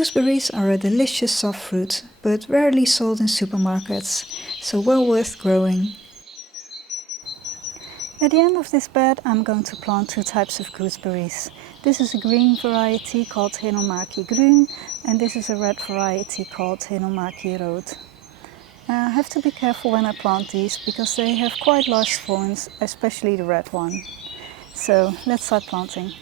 Gooseberries are a delicious soft fruit, but rarely sold in supermarkets, so well worth growing. At the end of this bed I'm going to plant two types of gooseberries. This is a green variety called Helomaki Groen, and this is a red variety called Helomaki Rood. I have to be careful when I plant these because they have quite large thorns, especially the red one. So let's start planting.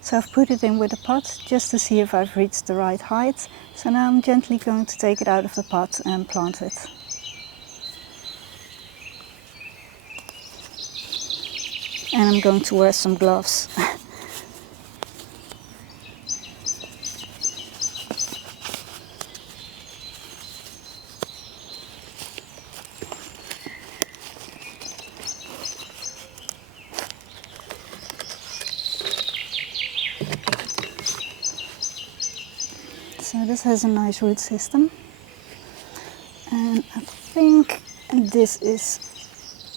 So I've put it in with a pot just to see if I've reached the right height. So now I'm gently going to take it out of the pot and plant it. And I'm going to wear some gloves. So this has a nice root system. And I think this is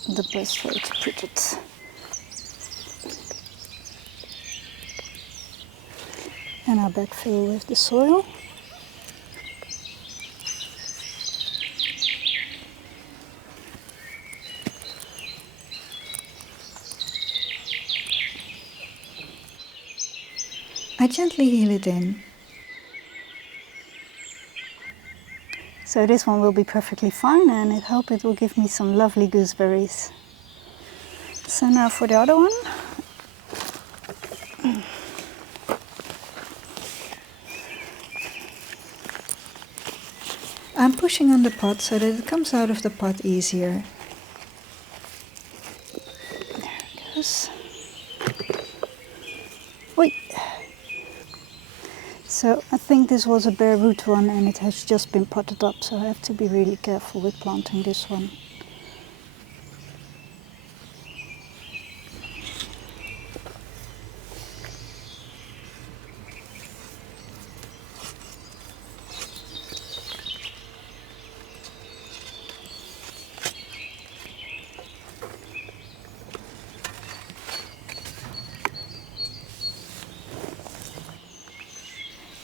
the best way to put it. And I'll backfill with the soil. I gently heel it in. So this one will be perfectly fine, and I hope it will give me some lovely gooseberries. So now for the other one. I'm pushing on the pot so that it comes out of the pot easier. There it goes. Oi. So I think this was a bare root one and it has just been potted up, so I have to be really careful with planting this one.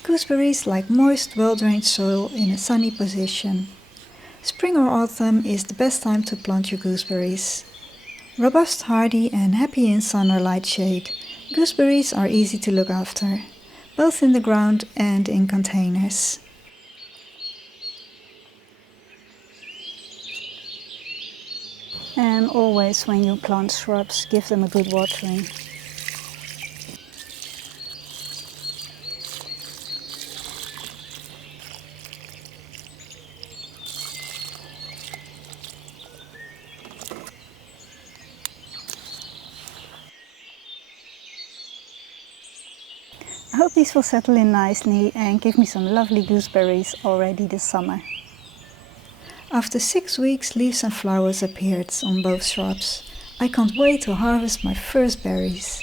Gooseberries like moist, well-drained soil in a sunny position. Spring or autumn is the best time to plant your gooseberries. Robust, hardy and happy in sun or light shade, gooseberries are easy to look after, both in the ground and in containers. And always when you plant shrubs, give them a good watering. I hope these will settle in nicely and give me some lovely gooseberries already this summer. After 6 weeks, leaves and flowers appeared on both shrubs. I can't wait to harvest my first berries.